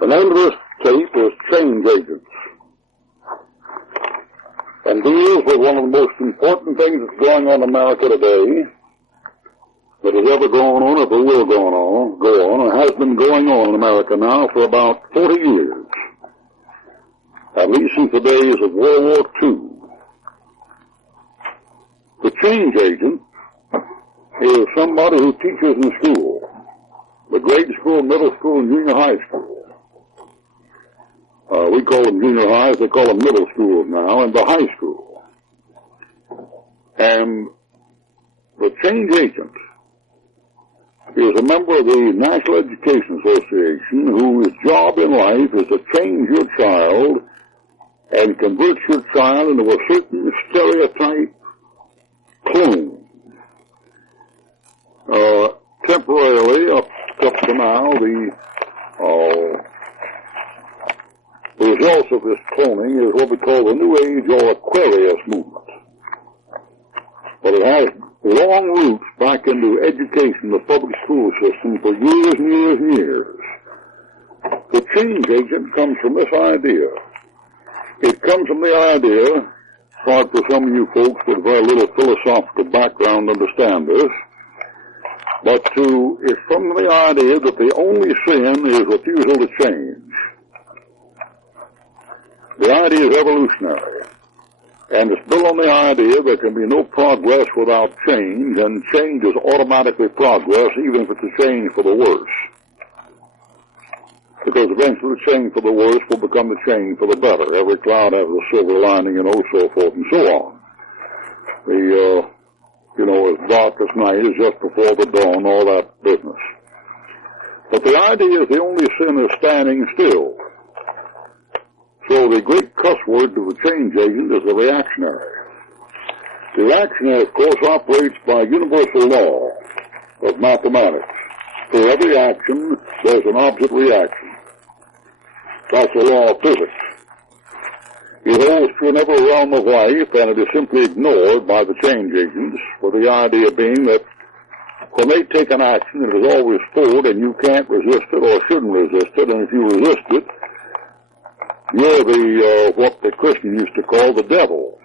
The name of this tape is Change Agents, and deals with one of the most important things that's going on in America today, that has ever gone on, if it will go on, and has been going on in America now for about 40 years, at least since the days of World War II. The change agent is somebody who teaches in school, the grade school, middle school, and junior high school. We call them junior highs, they call them middle schools now, and the high school. And the change agent is a member of the National Education Association whose job in life is to change your child and convert your child into a certain stereotype clone. Temporarily, up to now, the results of this cloning is what we call the New Age or Aquarius movement. But it has long roots back into education, the public school system, for years and years and years. The change agent comes from this idea. It comes from the idea, hard for some of you folks with very little philosophical background to understand this, but it's from the idea that the only sin is refusal to change. The idea is evolutionary, and it's built on the idea there can be no progress without change, and change is automatically progress, even if it's a change for the worse. Because eventually the change for the worse will become the change for the better. Every cloud has a silver lining, and so forth and so on. As dark as night is just before the dawn, all that business. But the idea is the only sin is standing still. So the great cuss word to the change agent is the reactionary. The reactionary, of course, operates by universal law of mathematics. For every action, there's an opposite reaction. That's the law of physics. It holds true in every realm of life, and it is simply ignored by the change agents, with the idea being that when they take an action, it is always forward, and you can't resist it or shouldn't resist it, and if you resist it, you're what the Christian used to call the devil.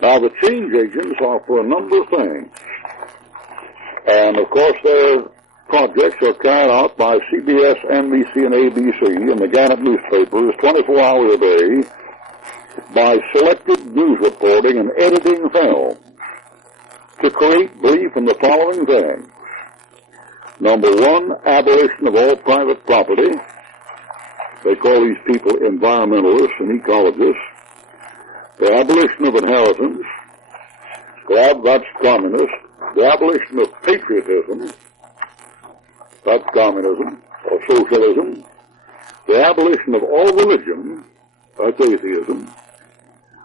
Now, the change agents are for a number of things. And, of course, their projects are carried out by CBS, NBC, and ABC and the Gannett newspapers 24 hours a day by selected news reporting and editing film to create belief in the following things. Number one, abolition of all private property. They call these people environmentalists and ecologists. The abolition of inheritance. That's communist. The abolition of patriotism. That's communism or socialism. The abolition of all religion. That's atheism.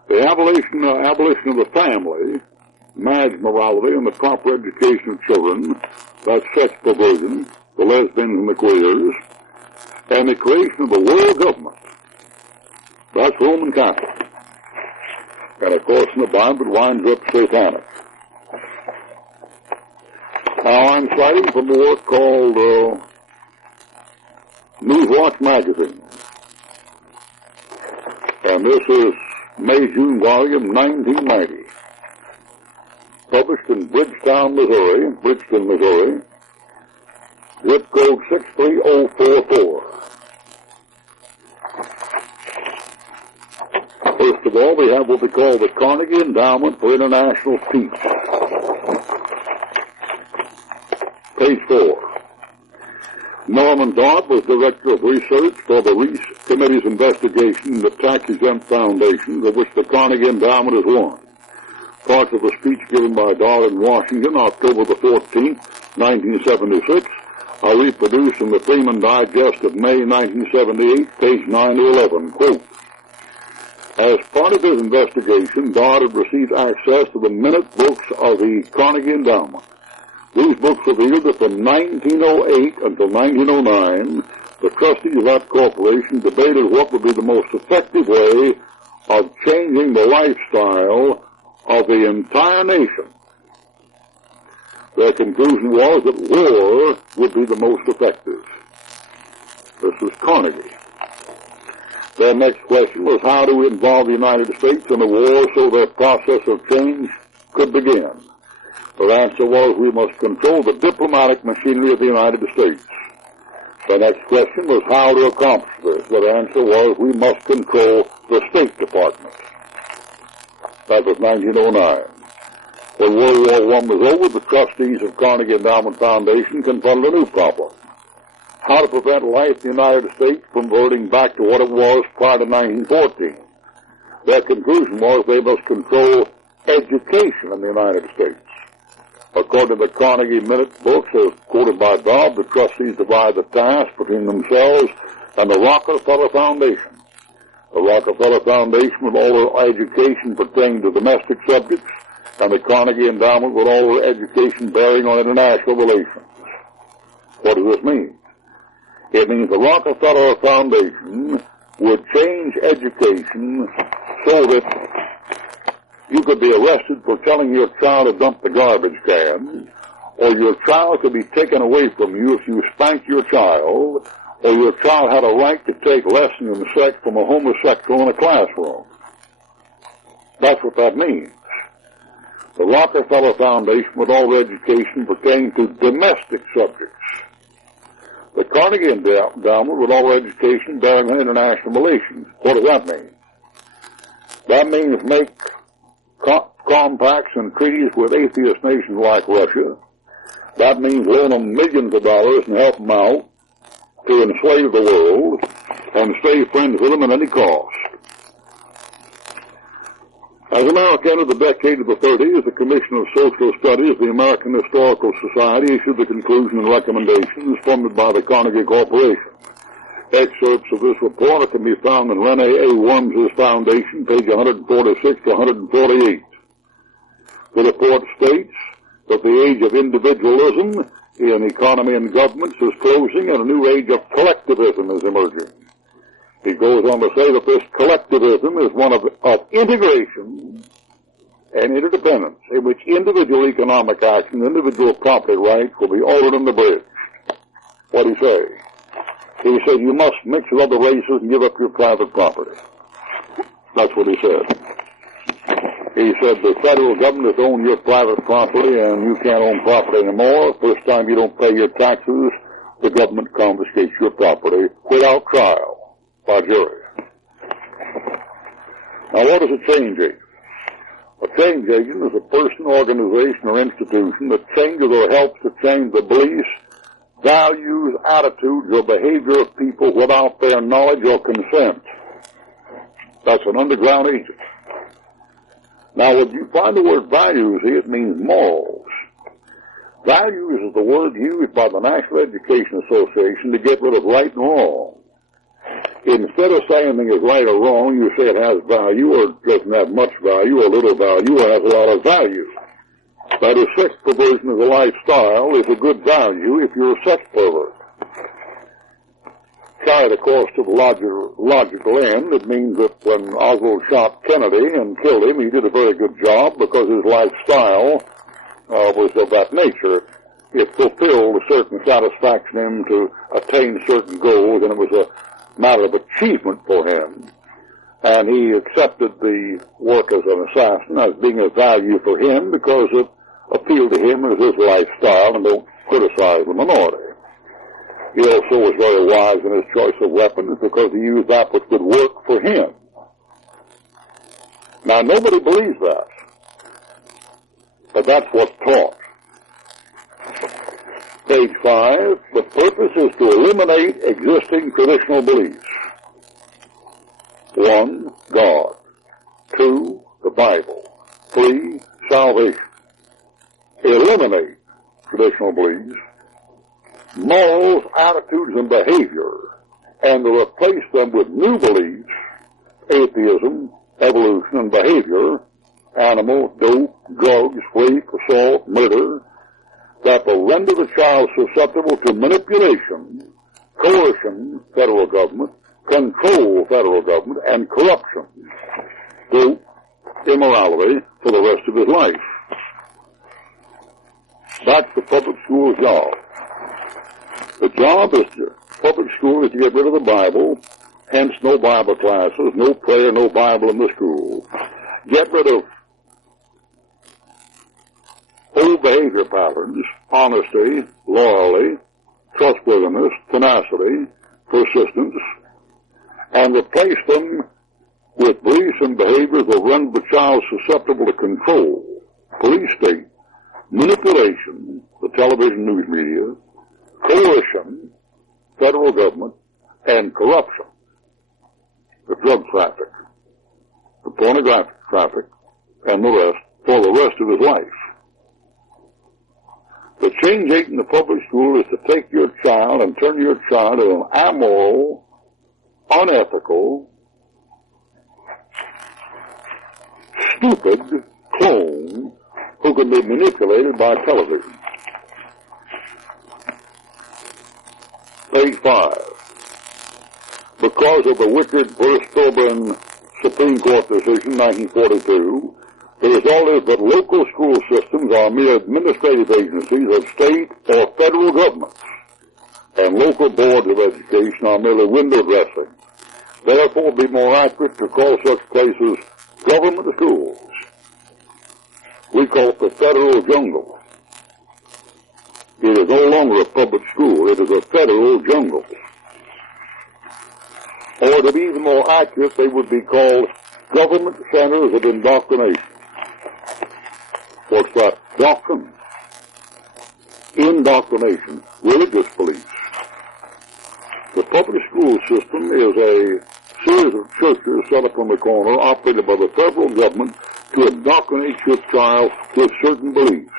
The abolition of the family, marriage morality, and the proper education of children. That's sex perversion, the lesbians and the queers. And the creation of the world government. That's Roman Catholic. And of course in the Bible it winds up satanic. Now I'm citing from a work called Newswatch Magazine. And this is May-June volume 1990. Published in Bridgeton, Missouri. Zip code 63044. First of all, we have what we call the Carnegie Endowment for International Peace. Page 4. Norman Dodd was Director of Research for the Reese Committee's investigation into tax-exempt foundations, of which the Carnegie Endowment is one. Parts of a speech given by Dodd in Washington, October the 14th, 1976, are reproduced in the Freeman Digest of May 1978, page 9 to 11. Quote, as part of his investigation, Dodd had received access to the minute books of the Carnegie Endowment. These books revealed that from 1908 until 1909, the trustees of that corporation debated what would be the most effective way of changing the lifestyle of the entire nation. Their conclusion was that war would be the most effective. This was Carnegie. Their next question was, how do we involve the United States in the war so that process of change could begin? Their answer was, we must control the diplomatic machinery of the United States. The next question was, how to accomplish this? Their answer was, we must control the State Department. That was 1909. When World War I was over, the trustees of Carnegie Endowment Foundation confronted a new problem: how to prevent life in the United States from reverting back to what it was prior to 1914. Their conclusion was they must control education in the United States. According to the Carnegie Minute books, as quoted by Dobb, the trustees divide the task between themselves and the Rockefeller Foundation. The Rockefeller Foundation with all their education pertaining to domestic subjects, and the Carnegie Endowment with all their education bearing on international relations. What does this mean? It means the Rockefeller Foundation would change education so that you could be arrested for telling your child to dump the garbage can, or your child could be taken away from you if you spanked your child, or your child had a right to take lessons in sex from a homosexual in a classroom. That's what that means. The Rockefeller Foundation with all their education pertaining to domestic subjects. The Carnegie Endowment with all their education bearing on international relations. What does that mean? That means make compacts and treaties with atheist nations like Russia. That means loan them millions of dollars and help them out to enslave the world and stay friends with them at any cost. As America entered the decade of the 30s, the Commission of Social Studies of the American Historical Society issued the conclusion and recommendations funded by the Carnegie Corporation. Excerpts of this report can be found in Rene A. Worms's Foundation, page 146 to 148. The report states that the age of individualism in economy and governments is closing and a new age of collectivism is emerging. He goes on to say that this collectivism is one of integration and interdependence, in which individual economic action, individual property rights will be ordered and abridged. What did he say? He said you must mix with other races and give up your private property. That's what he said. He said the federal government has owned your private property and you can't own property anymore. First time you don't pay your taxes, the government confiscates your property without trial. By jury. Now, what is a change agent? A change agent is a person, organization, or institution that changes or helps to change the beliefs, values, attitudes, or behavior of people without their knowledge or consent. That's an underground agent. Now, when you find the word values here, it means morals. Values is the word used by the National Education Association to get rid of right and wrong. Instead of saying anything is right or wrong, you say it has value, or it doesn't have much value, or little value, or has a lot of value. That is, sex perversion as a lifestyle is a good value if you're a sex pervert. Carried, of course, to the logical end, it means that when Oswald shot Kennedy and killed him, he did a very good job because his lifestyle was of that nature. It fulfilled a certain satisfaction in him to attain certain goals, and it was a matter of achievement for him, and he accepted the work as an assassin as being of value for him because it appealed to him as his lifestyle and don't criticize the minority. He also was very wise in his choice of weapons because he used that which would work for him. Now, nobody believes that, but that's what's taught. Page 5, the purpose is to eliminate existing traditional beliefs. 1, God. 2, the Bible. 3, salvation. Eliminate traditional beliefs, morals, attitudes, and behavior, and to replace them with new beliefs, atheism, evolution, and behavior, animal, dope, drugs, rape, assault, murder, that will render the child susceptible to manipulation, coercion, federal government, control, federal government, and corruption, through immorality for the rest of his life. That's the public school's job. The job is public school is to get rid of the Bible, hence no Bible classes, no prayer, no Bible in the school. Get rid of old behavior patterns, honesty, loyalty, trustworthiness, tenacity, persistence, and replace them with beliefs and behaviors that render the child susceptible to control, police state, manipulation, the television news media, coercion, federal government, and corruption, the drug traffic, the pornographic traffic, and the rest for the rest of his life. The change agent in the public school is to take your child and turn your child into an amoral, unethical, stupid clone who can be manipulated by television. Page 5. Because of the wicked Verstappen Supreme Court decision, 1942, the result is that local school systems are mere administrative agencies of state or federal governments, and local boards of education are merely window dressing. Therefore, it would be more accurate to call such places government schools. We call it the federal jungle. It is no longer a public school. It is a federal jungle. Or to be even more accurate, they would be called government centers of indoctrination. What's that? Doctrine. Indoctrination. Religious beliefs. The public school system is a series of churches set up on the corner operated by the federal government to indoctrinate your child with certain beliefs.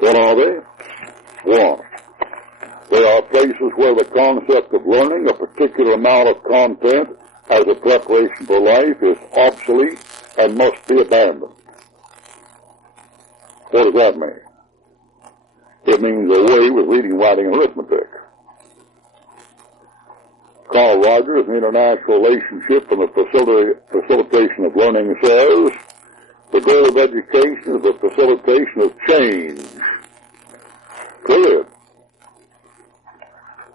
What are they? One, they are places where the concept of learning a particular amount of content as a preparation for life is obsolete and must be abandoned. What does that mean? It means away with reading, writing, and arithmetic. Carl Rogers, in International Relationship and the Facilitation of Learning, says, the goal of education is the facilitation of change. Period.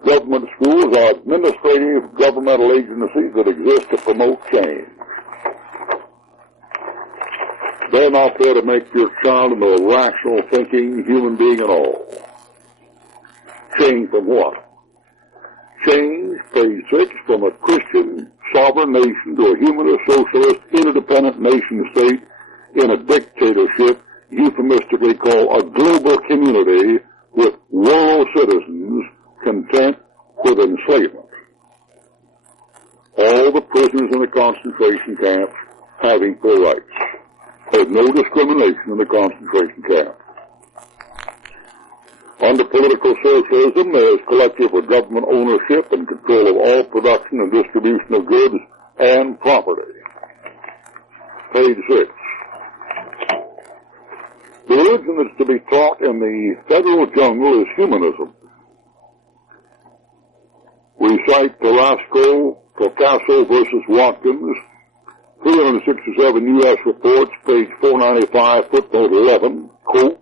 Government schools are administrative governmental agencies that exist to promote change. They're not there to make your child into a rational, thinking human being at all. Change from what? Change, page 6, from a Christian sovereign nation to a humanist, socialist, interdependent nation-state in a dictatorship euphemistically called a global community with world citizens content with enslavement. All the prisoners in the concentration camps have equal rights. There's no discrimination in the concentration camp. Under political socialism, there is collective or government ownership and control of all production and distribution of goods and property. Page 6. The religion that's to be taught in the federal jungle is humanism. We cite Picasso versus Watkins, 367 U.S. reports, page 495, footnote 11, quote,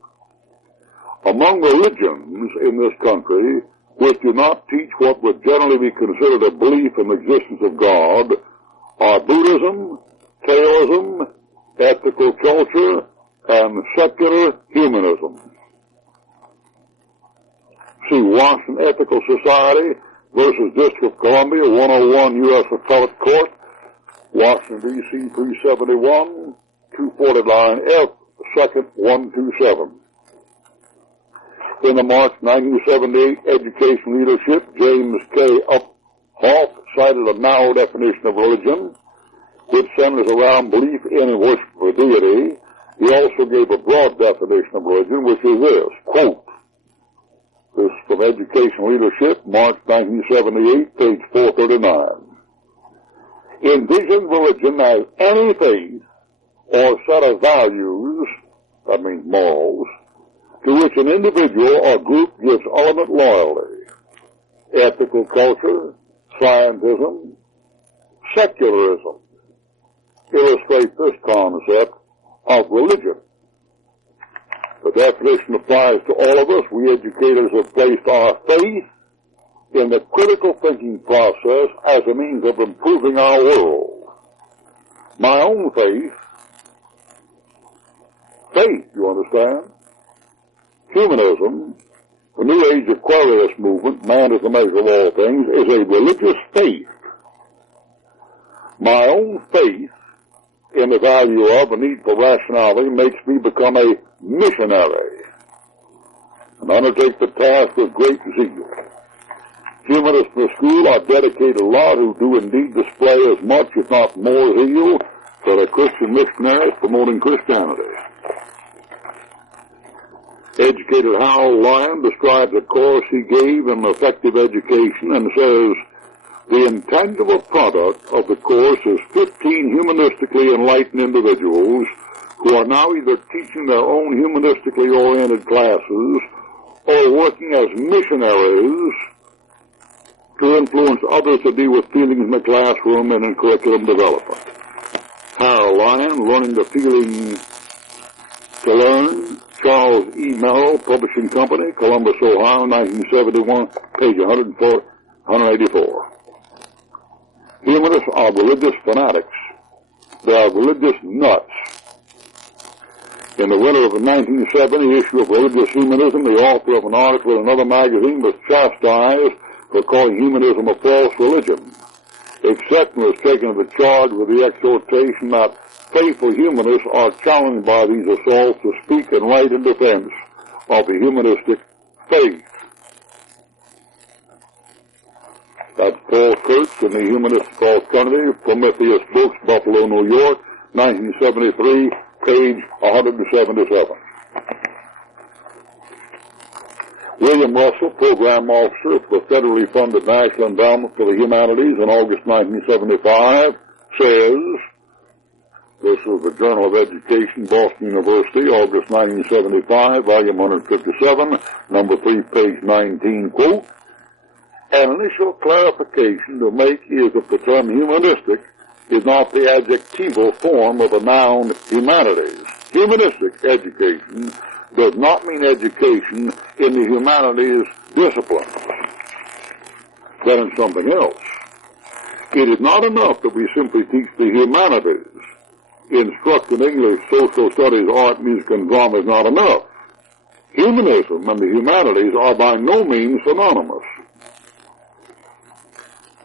among religions in this country which do not teach what would generally be considered a belief in the existence of God are Buddhism, Taoism, ethical culture, and secular humanism. See Washington Ethical Society versus District of Columbia, 101 U.S. Appellate Court, Washington, D.C., 371, 249 F, 2nd, 127. In the March 1978 Education Leadership, James K. Uphoff cited a narrow definition of religion, which centers around belief in and worship of a deity. He also gave a broad definition of religion, which is this, quote, this is from Education Leadership, March 1978, page 439. Envision religion as any faith or set of values, that means morals, to which an individual or group gives ultimate loyalty. Ethical culture, scientism, secularism illustrate this concept of religion. The definition applies to all of us. We educators have placed our faith in the critical thinking process as a means of improving our world. My own faith, you understand? Humanism, the New Age Aquarius movement, man is the measure of all things, is a religious faith. My own faith in the value of and need for rationality makes me become a missionary and undertake the task with great zeal. Humanists in the school are dedicated a lot who do indeed display as much, if not more, zeal for the Christian missionaries promoting Christianity. Educator Harold Lyon describes a course he gave in effective education and says, the intangible product of the course is 15 humanistically enlightened individuals who are now either teaching their own humanistically oriented classes or working as missionaries to influence others to deal with feelings in the classroom and in curriculum development. Harold Lyon, Learning the Feeling to Learn, Charles E. Merrill, Publishing Company, Columbus, Ohio, 1971, page 184. Humanists are religious fanatics. They are religious nuts. In the winter of the 1970 issue of Religious Humanism, the author of an article in another magazine was chastised for calling humanism a false religion. Exception was taken to the charge with the exhortation that faithful humanists are challenged by these assaults to speak and write in defense of the humanistic faith. That's Paul Kurtz in the Humanistic Alternative, Prometheus Books, Buffalo, New York, 1973, page 177. William Russell, Program Officer for the federally funded National Endowment for the Humanities in August 1975, says, this is the Journal of Education, Boston University, August 1975, volume 157, number 3, page 19, quote, an initial clarification to make is that the term humanistic is not the adjectival form of the noun humanities. Humanistic education does not mean education in the humanities discipline. Then it's something else. It is not enough that we simply teach the humanities. Instruct in English, social studies, art, music, and drama is not enough. Humanism and the humanities are by no means synonymous.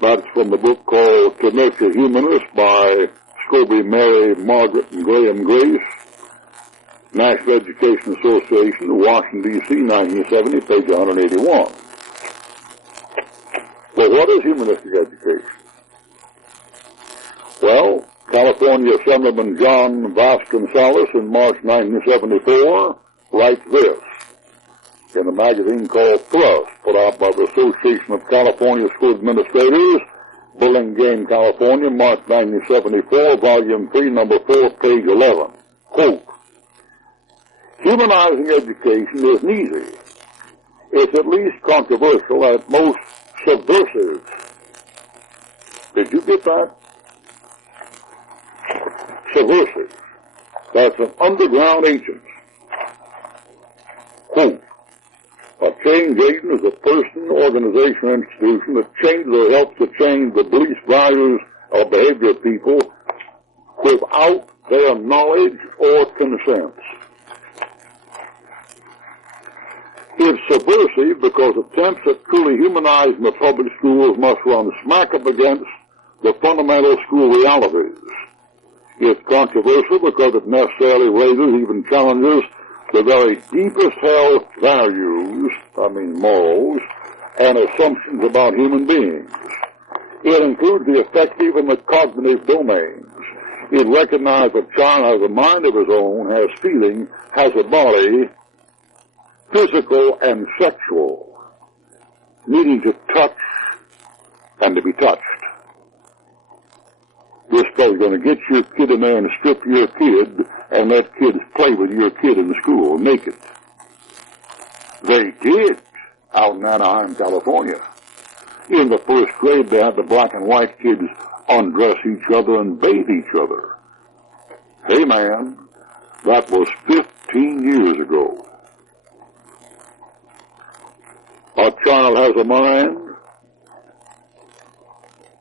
That's from the book called To Nurture Humanists by Scobie, Mary, Margaret, and Graham Grace, National Education Association, Washington, D.C., 1970, page 181. Well, what is humanistic education? Well, California Assemblyman John Vasconcellos in March 1974 writes this in a magazine called Thrust, put out by the Association of California School Administrators, Burlingame, California, March 1974, volume 3, number 4, page 11. Quote, humanizing education isn't easy. It's at least controversial, at most subversive. Did you get that? Subversive. That's an underground agent. Quote, a change agent is a person, organization, or institution that changes or helps to change the beliefs, values, or behavior of people without their knowledge or consent. It's subversive because attempts at truly humanizing the public schools must run smack up against the fundamental school realities. It's controversial because it necessarily raises, even challenges, the very deepest held values, morals, and assumptions about human beings. It includes the affective and the cognitive domains. It recognizes that a child has a mind of his own, has feeling, has a body, physical and sexual, needing to touch and to be touched. This fellow's going to get your kid in there and strip your kid and let kids play with your kid in the school naked. They did out in Anaheim, California. In the first grade, they had the black and white kids undress each other and bathe each other. Hey, man, that was 15 years ago. A child has a mind,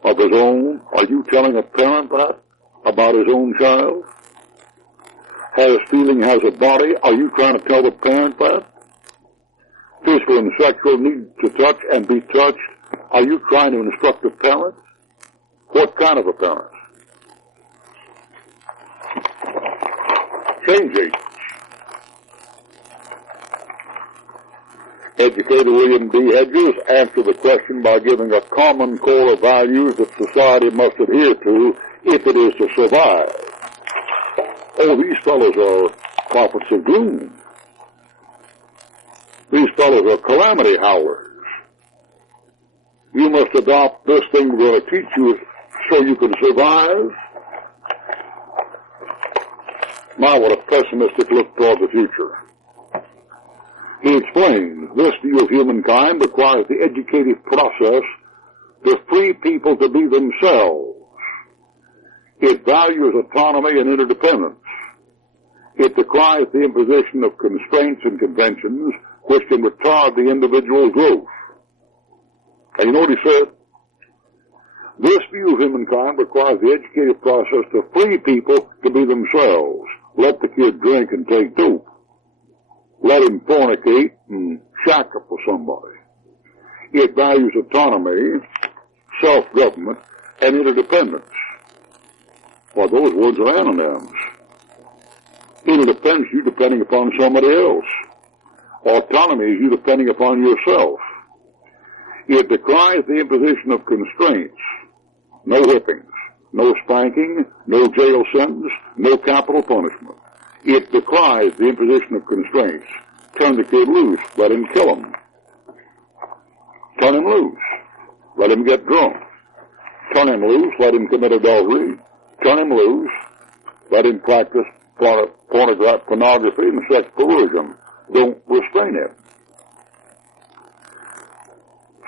of his own? Are you telling a parent that about his own child? Has feeling, has a body? Are you trying to tell the parent that? Physical and sexual need to touch and be touched. Are you trying to instruct the parent? What kind of a parent? Change agents. Educator William D. Hedges answered the question by giving a common core of values that society must adhere to if it is to survive. Oh, these fellows are prophets of gloom. These fellows are calamity howlers. You must adopt this thing we're going to teach you so you can survive. My, what a pessimistic look toward the future. He explains, this view of humankind requires the educative process to free people to be themselves. It values autonomy and interdependence. It decries the imposition of constraints and conventions which can retard the individual's growth. And you know what he said? This view of humankind requires the educative process to free people to be themselves. Let the kid drink and take dope. Let him fornicate and shack up with somebody. It values autonomy, self-government, and interdependence. Well, those words are anonyms. Interdependence, you depending upon somebody else. Autonomy is you depending upon yourself. It decries the imposition of constraints. No whippings, no spanking, no jail sentence, no capital punishment. It decries the imposition of constraints. Turn the kid loose, let him kill him. Turn him loose, let him get drunk. Turn him loose, let him commit adultery. Turn him loose, let him practice pornography and sex perversion. Don't restrain him.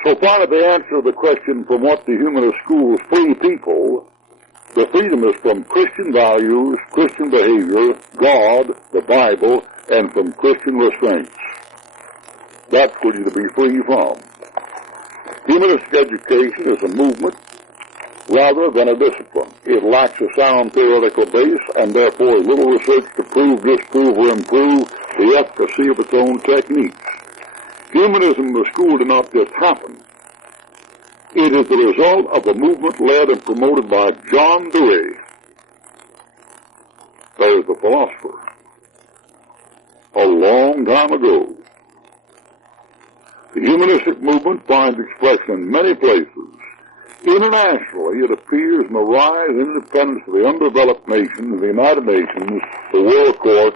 So far as the answer to the question from what the humanist schools free people, the freedom is from Christian values, Christian behavior, God, the Bible, and from Christian restraints. That's what you're to be free from. Humanistic education is a movement rather than a discipline. It lacks a sound theoretical base and therefore little research to prove, disprove, or improve the efficacy of its own techniques. Humanism in the school did not just happen. It is the result of a movement led and promoted by John Dewey, that is the philosopher, a long time ago. The humanistic movement finds expression in many places. Internationally, it appears in the rise and independence of the undeveloped nations, the United Nations, the World Court,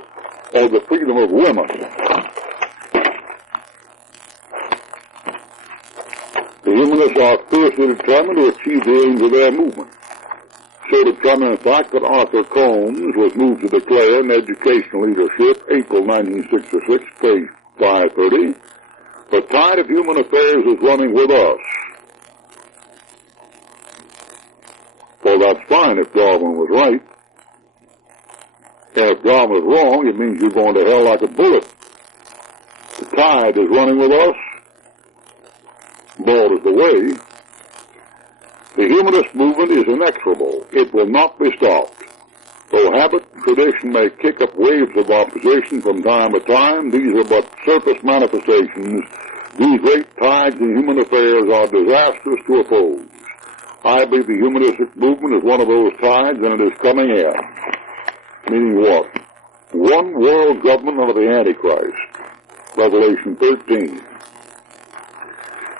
or the freedom of women. The humanists are fiercely determined to achieve the aims of their movement. So determined, in fact, that Arthur Combs was moved to declare in Educational Leadership, April 1966, page 530, the tide of human affairs is running with us. Well, that's fine if Darwin was right. And if Darwin was wrong, it means you're going to hell like a bullet. The tide is running with us. Broad is the way. The humanist movement is inexorable. It will not be stopped. Though habit and tradition may kick up waves of opposition from time to time, these are but surface manifestations. These great tides in human affairs are disastrous to oppose. I believe the humanistic movement is one of those tides, and it is coming in. Meaning what? One world government under the Antichrist. Revelation 13.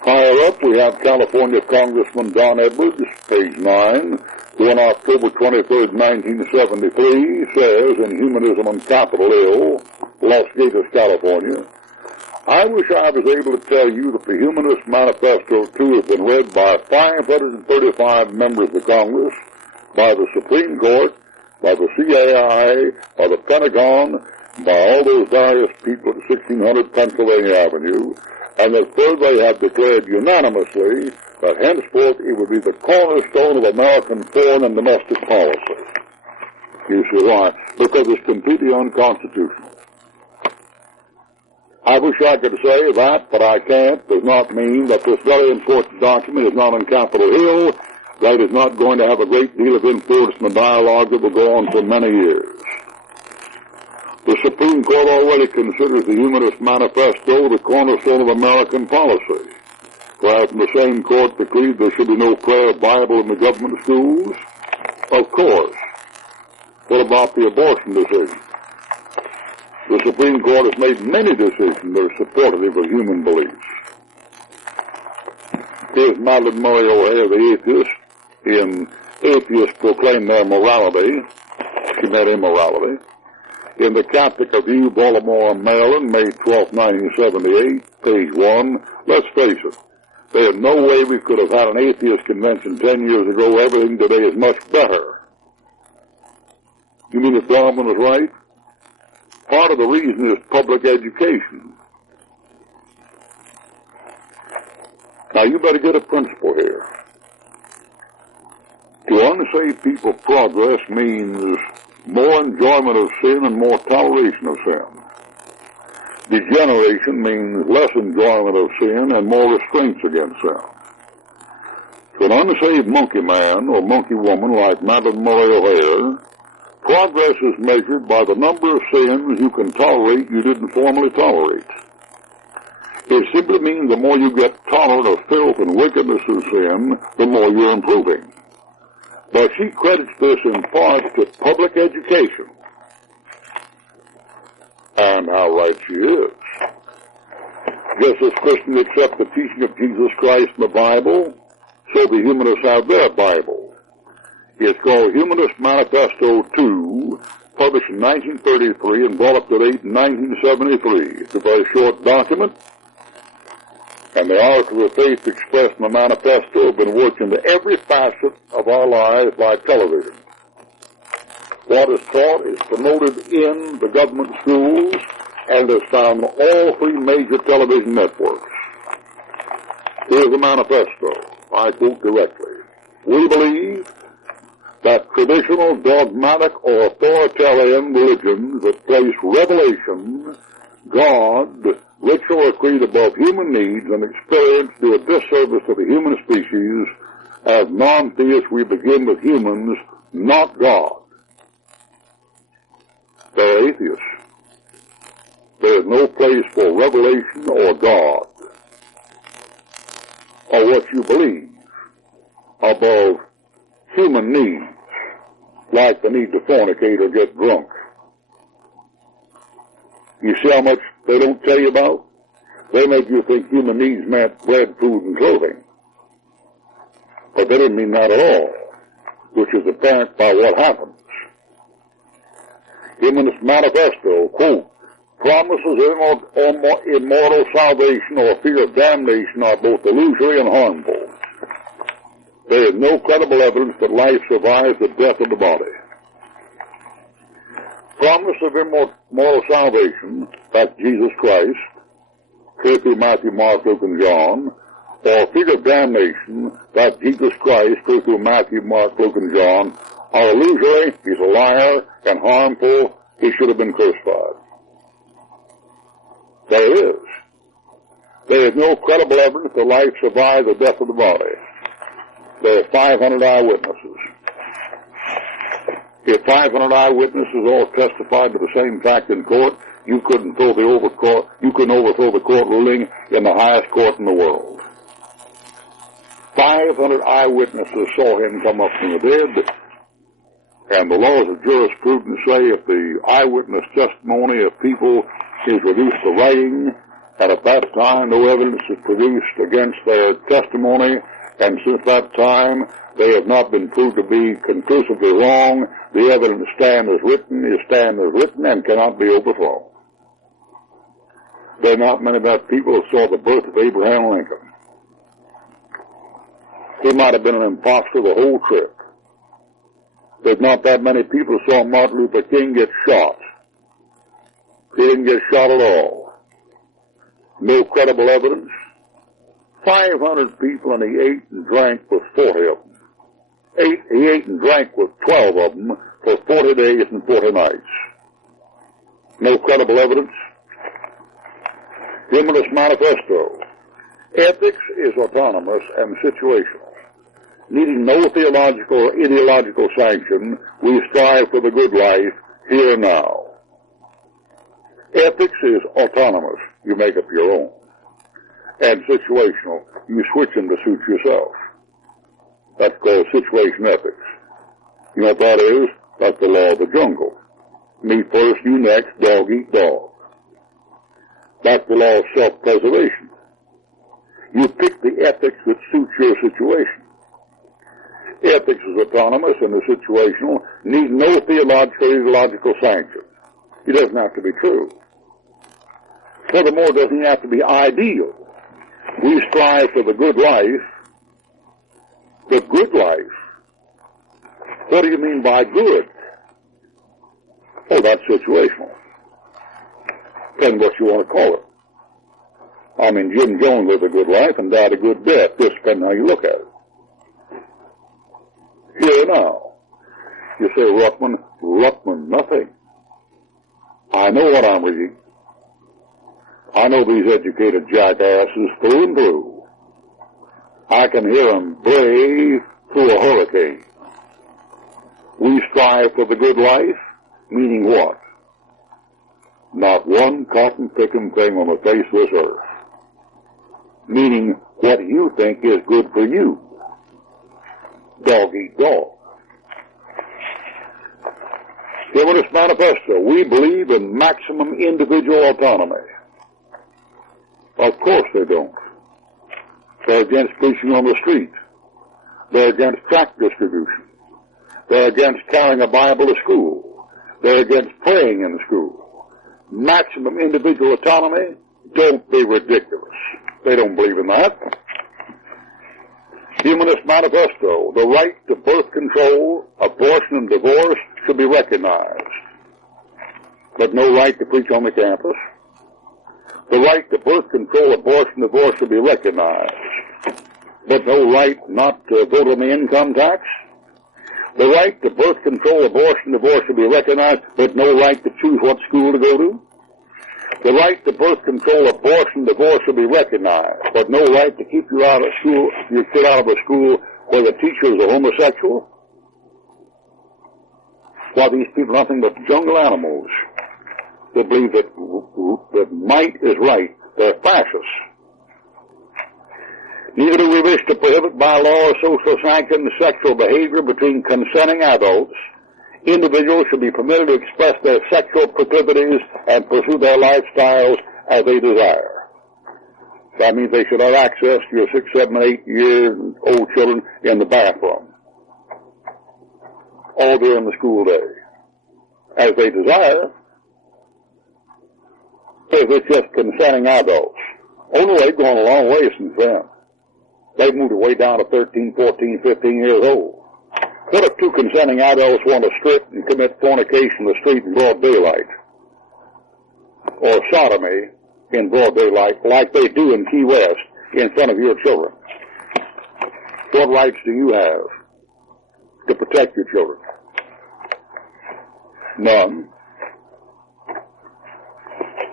Higher up, we have California Congressman John Edwards, page 9, who on October 23, 1973, says in Humanism on Capitol Hill, Los Gatos, California, I wish I was able to tell you that the Humanist Manifesto, too, has been read by 535 members of the Congress, by the Supreme Court, by the CIA, by the Pentagon, by all those various people at 1600 Pennsylvania Avenue, and that third they have declared unanimously that henceforth it would be the cornerstone of American foreign and domestic policy. You see why? Because it's completely unconstitutional. I wish I could say that, but I can't. Does not mean that this very important document is not on Capitol Hill. that is not going to have a great deal of influence in the dialogue that will go on for many years. The Supreme Court already considers the Humanist Manifesto the cornerstone of American policy. Whereas the same court decreed there should be no prayer Bible in the government schools. Of course. What about the abortion decision? The Supreme Court has made many decisions that are supportive of human beliefs. Here's Madeline Murray O'Hare, the atheist, in Atheists Proclaim Their Morality. She meant immorality. In the Catholic Review, Baltimore, Maryland, May 12, 1978, page 1. Let's face it, there's no way we could have had an atheist convention 10 years ago. Everything today is much better. You mean if Darwin was right? Part of the reason is public education. Now you better get a principle here. To unsaved people, progress means more enjoyment of sin and more toleration of sin. Degeneration means less enjoyment of sin and more restraints against sin. To an unsaved monkey man or monkey woman like Madeline Murray O'Hare, progress is measured by the number of sins you can tolerate you didn't formerly tolerate. It simply means the more you get tolerant of filth and wickedness and sin, the more you're improving. But she credits this in part to public education. And how right she is. Just as Christians accept the teaching of Jesus Christ in the Bible, so the humanists have their Bible. It's called Humanist Manifesto 2, published in 1933 and brought up to date in 1973. It's a very short document, and the articles of faith expressed in the manifesto have been worked into every facet of our lives by television. What is taught is promoted in the government schools and is found on all three major television networks. Here's the manifesto. I quote directly. We believe that traditional, dogmatic, or authoritarian religions that place revelation, God, ritual or creed above human needs and experience do a disservice to the human species. As non-theists, we begin with humans, not God. They're atheists. There is no place for revelation or God, or what you believe, above human needs, like the need to fornicate or get drunk. You see how much they don't tell you about? They make you think human needs meant bread, food, and clothing. But they didn't mean that at all, which is apparent by what happens. Humanist Manifesto, quote, promises of immortal salvation or fear of damnation are both illusory and harmful. There is no credible evidence that life survives the death of the body. Promise of immortal salvation, that's Jesus Christ, clear through Matthew, Mark, Luke, and John, or fear of damnation, that's Jesus Christ, clear through Matthew, Mark, Luke, and John, are illusory, he's a liar, and harmful, he should have been crucified. There is no credible evidence that life survives the death of the body. There are 500 eyewitnesses. If 500 eyewitnesses all testified to the same fact in court, you couldn't overthrow the court ruling in the highest court in the world. 500 eyewitnesses saw him come up from the dead, and the laws of jurisprudence say if the eyewitness testimony of people is reduced to writing, and at that time no evidence is produced against their testimony, and since that time they have not been proved to be conclusively wrong, the evidence stand as written, and cannot be overthrown. There are not many bad people who saw the birth of Abraham Lincoln. He might have been an impostor the whole trip. There's not that many people who saw Martin Luther King get shot. He didn't get shot at all. No credible evidence. 500 people, and he ate and drank with 40 of them. He ate and drank with 12 of them for 40 days and 40 nights. No credible evidence. Humanist Manifesto. Ethics is autonomous and situational. needing no theological or ideological sanction, we strive for the good life here and now. Ethics is autonomous. You make up your own. And situational. You switch them to suit yourself. That's called situation ethics. You know what that is? That's the law of the jungle. Me first, you next, dog eat dog. That's the law of self-preservation. You pick the ethics that suits your situation. Ethics is autonomous and is situational, need no theological or ideological sanction. It doesn't have to be true. Furthermore, it doesn't have to be ideal. We strive for the good life. The good life. What do you mean by good? Oh, that's situational. Depends what you want to call it. I mean, Jim Jones lived a good life and died a good death. Just depends how you look at it. Here now. You say, Ruckman, nothing. I know what I'm reading. I know these educated jackasses through and through. I can hear them brave through a hurricane. We strive for the good life, meaning what? Not one cotton-picking thing on the face of this earth. Meaning what you think is good for you. Dog eat dog. Humanist Manifesto. We believe in maximum individual autonomy. Of course they don't. They're against preaching on the street. They're against tract distribution. They're against carrying a Bible to school. They're against praying in school. Maximum individual autonomy? Don't be ridiculous. They don't believe in that. Humanist Manifesto. The right to birth control, abortion, and divorce should be recognized. But no right to preach on the campus. The right to birth control, abortion, divorce should be recognized. But no right not to vote on the income tax. The right to birth control, abortion, divorce should be recognized, but no right to choose what school to go to. The right to birth control, abortion, divorce should be recognized, but no right to keep you out of school, your kid out of a school where the teacher is a homosexual. Why, these people are nothing but jungle animals. They believe that might is right. They're fascists. Neither do we wish to prohibit by law or social sanction sexual behavior between consenting adults. Individuals should be permitted to express their sexual proclivities and pursue their lifestyles as they desire. That means they should have access to your 6, 7, 8-year-old children in the bathroom all during the school day, as they desire. If it's just consenting adults. Oh no, they've gone a long way since then. They've moved way down to 13, 14, 15 years old. What if two consenting adults want to strip and commit fornication in the street in broad daylight? Or sodomy in broad daylight, like they do in Key West, in front of your children? What rights do you have to protect your children? None.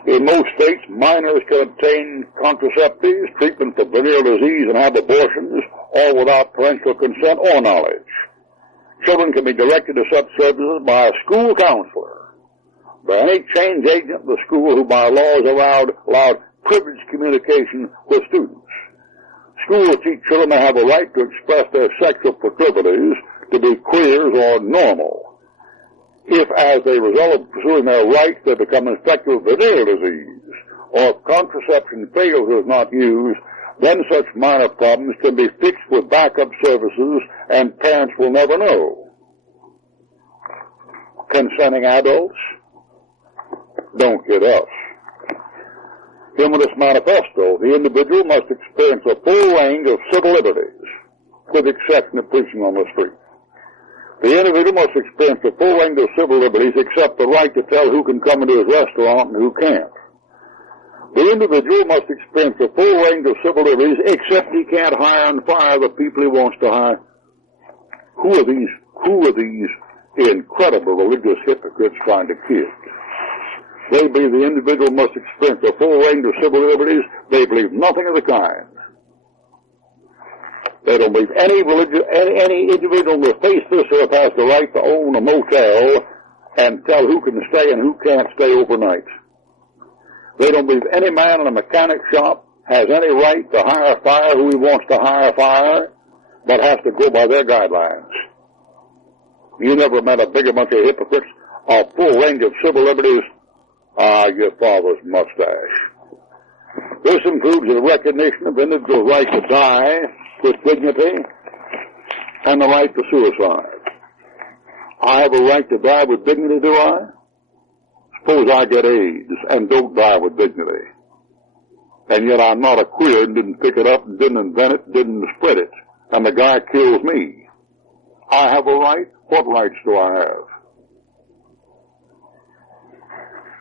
In most states, minors can obtain contraceptives, treatment for venereal disease, and have abortions, all without parental consent or knowledge. Children can be directed to such services by a school counselor, by any change agent of the school who by law is allowed privileged communication with students. Schools teach children they have a right to express their sexual proclivities, to be queers or normal. If, as a result of pursuing their rights, they become infected with venereal disease, or if contraception fails or is not used, then such minor problems can be fixed with backup services and parents will never know. Consenting adults? Don't get us. Humanist Manifesto. The individual must experience a full range of civil liberties, with the exception of preaching on the street. The individual must experience a full range of civil liberties except the right to tell who can come into his restaurant and who can't. The individual must experience a full range of civil liberties except he can't hire and fire the people he wants to hire. Who are these incredible religious hypocrites trying to kid? They believe the individual must experience a full range of civil liberties. They believe nothing of the kind. They don't believe any individual on the face of this earth has the right to own a motel and tell who can stay and who can't stay overnight. They don't believe any man in a mechanic shop has any right to hire fire who he wants to hire fire, but has to go by their guidelines. You never met a bigger bunch of hypocrites, a full range of civil liberties. Your father's mustache. This includes the recognition of individuals' right to die with dignity and the right to suicide. I have a right to die with dignity, do I? Suppose I get AIDS and don't die with dignity. And yet I'm not a queer and didn't pick it up and didn't invent it, didn't spread it, and the guy kills me. I have a right? What rights do I have?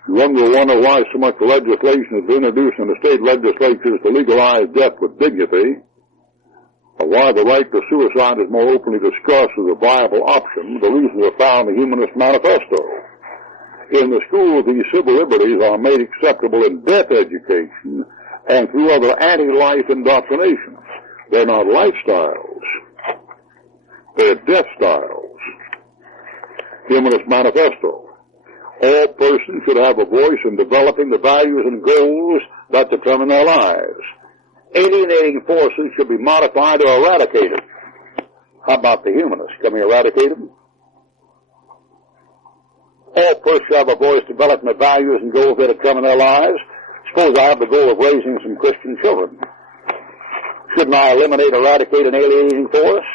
You wonder why so much legislation is introduced in the state legislatures to legalize death with dignity, or why the right to suicide is more openly discussed as a viable option. The reasons are found in the Humanist Manifesto. In the schools, these civil liberties are made acceptable in death education and through other anti-life indoctrinations. They're not lifestyles. They're death styles. Humanist Manifesto. All persons should have a voice in developing the values and goals that determine their lives. Alienating forces should be modified or eradicated. How about the humanists? Can we eradicate them? All persons should have a voice developing the values and goals that determine their lives. Suppose I have the goal of raising some Christian children. Shouldn't I eliminate, eradicate an alienating force?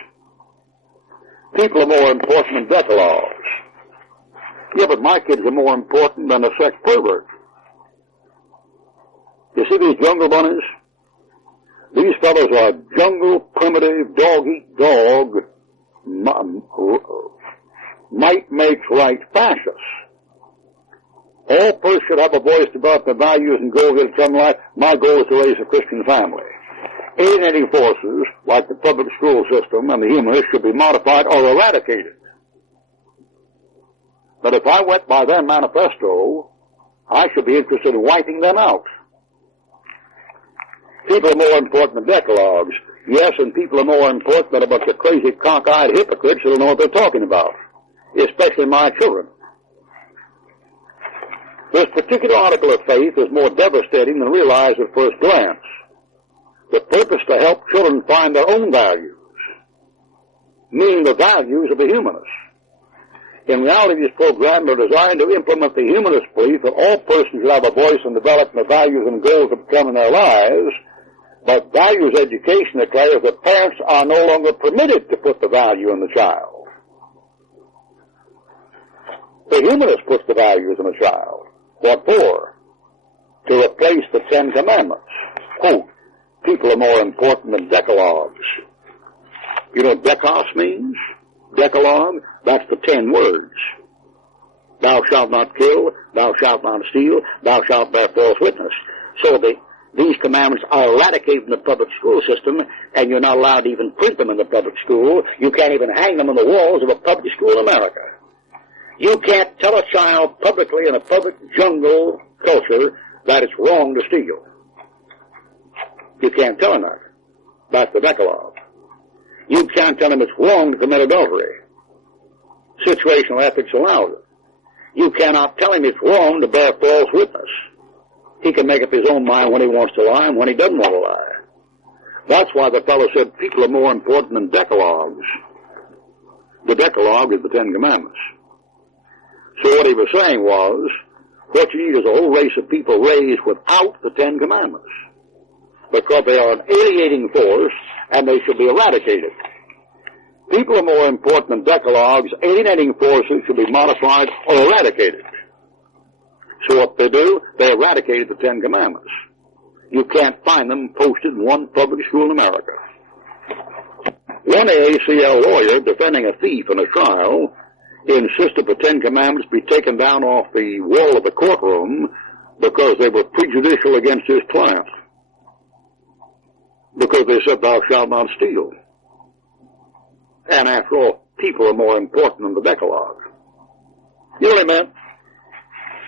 People are more important than Decalogues. Yeah, but my kids are more important than a sex pervert. You see these jungle bunnies? These fellows are jungle, primitive, dog-eat-dog, might makes right fascists. All persons should have a voice about the values and goals of some life. My goal is to raise a Christian family. Alienating forces, like the public school system and the humanists, should be modified or eradicated. But if I went by their manifesto, I should be interested in wiping them out. People are more important than Decalogues. Yes, and people are more important than a bunch of crazy, cock-eyed hypocrites who don't know what they're talking about, especially my children. This particular article of faith is more devastating than realized at first glance. The purpose to help children find their own values, meaning the values of the humanists. In reality, these programs are designed to implement the humanist belief that all persons should have a voice in developing the values and goals that become in their lives, but values education declares that parents are no longer permitted to put the value in the child. The humanist puts the values in the child. What for? To replace the 10 Commandments. Quote, people are more important than Decalogues. You know what Decos means? Decalogue, that's the 10 words. Thou shalt not kill, thou shalt not steal, thou shalt bear false witness. So these commandments are eradicated from the public school system, and you're not allowed to even print them in the public school. You can't even hang them on the walls of a public school in America. You can't tell a child publicly in a public jungle culture that it's wrong to steal. You can't tell him that. That's the Decalogue. You can't tell him it's wrong to commit adultery. Situational ethics allows it. You cannot tell him it's wrong to bear false witness. He can make up his own mind when he wants to lie and when he doesn't want to lie. That's why the fellow said people are more important than Decalogues. The Decalogue is the 10 Commandments. So what he was saying was, what you need is a whole race of people raised without the 10 Commandments, because they are an alienating force and they should be eradicated. People are more important than Decalogues. Alienating forces should be modified or eradicated. So what they do, they eradicated the 10 Commandments. You can't find them posted in one public school in America. One AACL lawyer defending a thief in a trial insisted the 10 Commandments be taken down off the wall of the courtroom because they were prejudicial against his client. Because they said, thou shalt not steal. And after all, people are more important than the Decalogue. You know what he meant?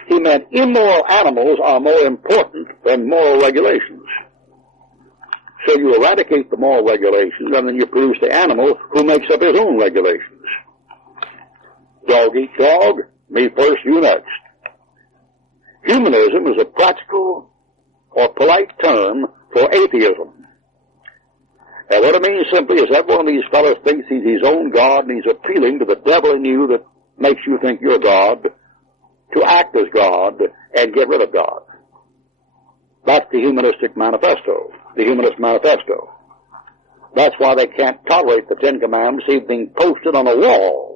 He meant immoral animals are more important than moral regulations. So you eradicate the moral regulations, and then you produce the animal who makes up his own regulations. Dog eat dog, me first, you next. Humanism is a practical or polite term for atheism. And what it means simply is that one of these fellows thinks he's his own God, and he's appealing to the devil in you that makes you think you're God, to act as God and get rid of God. That's the Humanistic Manifesto, the Humanist Manifesto. That's why they can't tolerate the Ten Commandments even being posted on a wall.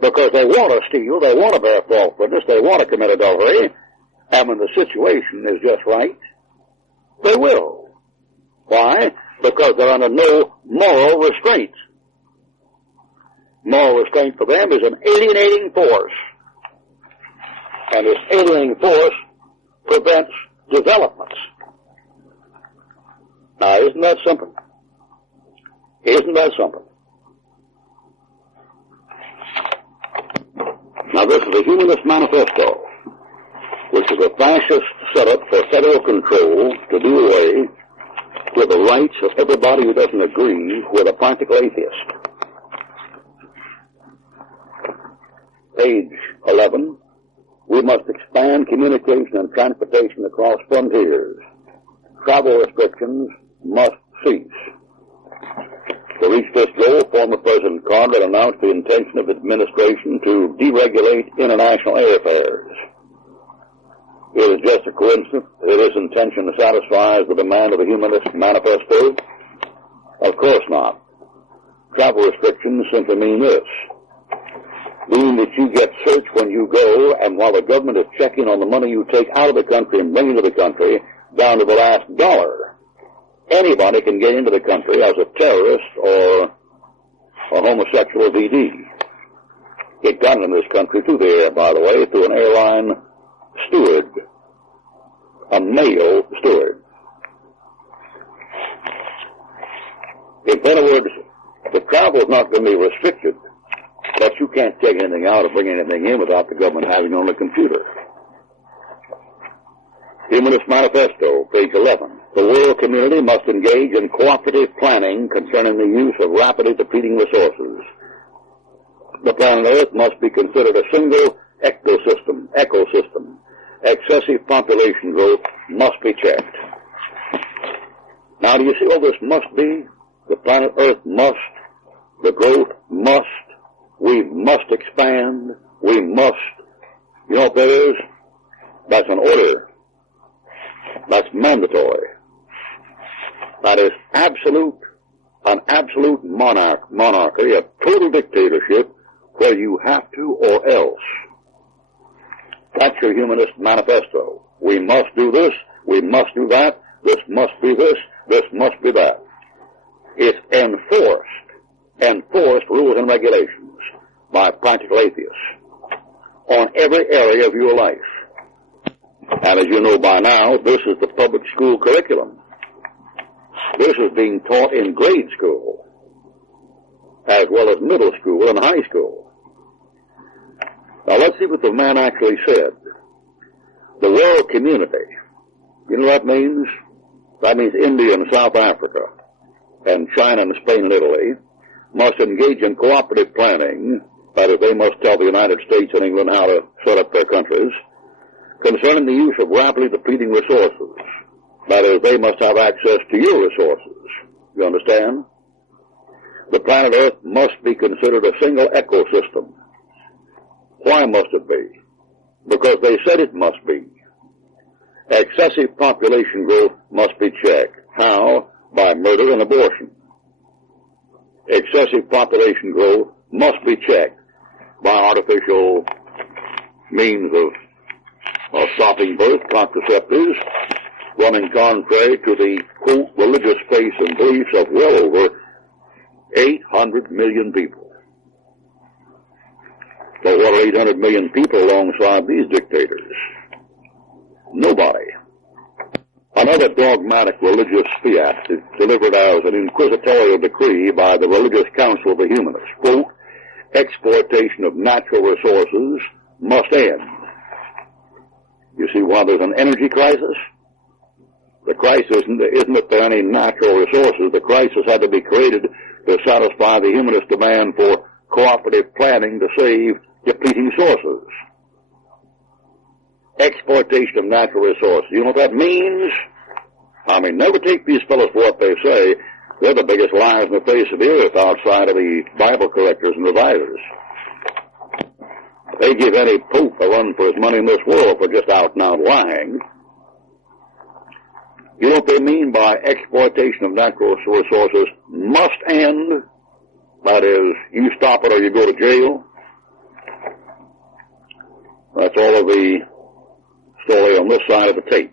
Because they want to steal, they want to bear false witness, they want to commit adultery, and when the situation is just right, they will. Why? Because they're under no moral restraint. Moral restraint for them is an alienating force. And this alienating force prevents developments. Now, isn't that something? Isn't that something? Now, this is the Humanist Manifesto, which is a fascist setup for federal control to do away with the rights of everybody who doesn't agree with a practical atheist. Page 11. We must expand communication and transportation across frontiers. Travel restrictions must cease. To reach this goal, former President Carter announced the intention of the administration to deregulate international airfares. It is just a coincidence that his intention satisfies the demand of the Humanist Manifesto? Of course not. Travel restrictions simply mean this. Mean that you get searched when you go, and while the government is checking on the money you take out of the country and bring into the country, down to the last dollar, anybody can get into the country as a terrorist or a homosexual VD. It got in this country through the air, by the way, through an airline steward, a male steward. In other words, the travel is not going to be restricted, but you can't take anything out or bring anything in without the government having it on the computer. Humanist Manifesto, page 11. The world community must engage in cooperative planning concerning the use of rapidly depleting resources. The planet Earth must be considered a single ecosystem. Excessive population growth must be checked. Now, do you see all this must be? The planet Earth must, the growth must, we must expand, we must. You know what that is? That's an order. That's mandatory. That is an absolute monarchy, a total dictatorship where you have to or else. That's your Humanist Manifesto. We must do this, we must do that, this must be this must be that. It's enforced rules and regulations by practical atheists on every area of your life. And as you know by now, this is the public school curriculum. This is being taught in grade school, as well as middle school and high school. Now let's see what the man actually said. The world community, you know what that means? That means India and South Africa, and China and Spain and Italy, must engage in cooperative planning, that is, they must tell the United States and England how to set up their countries, concerning the use of rapidly depleting resources. That is, they must have access to your resources. You understand? The planet Earth must be considered a single ecosystem. Why must it be? Because they said it must be. Excessive population growth must be checked. How? By murder and abortion. Excessive population growth must be checked by artificial means of stopping birth, contraceptives, running contrary to the, quote, religious faith and beliefs of well over 800 million people. So what are 800 million people alongside these dictators? Nobody. Another dogmatic religious fiat is delivered as an inquisitorial decree by the Religious Council of the Humanists. Quote, exploitation of natural resources must end. You see why there's an energy crisis? The crisis isn't that there are any natural resources. The crisis had to be created to satisfy the humanist demand for cooperative planning to save depleting sources. Exploitation of natural resources. You know what that means? I mean, never take these fellows for what they say. They're the biggest liars in the face of the earth outside of the Bible correctors and revisers. They give any pope a run for his money in this world for just out-and-out lying. You know what they mean by exploitation of natural resources must end? That is, you stop it or you go to jail. That's all of the story on this side of the tape.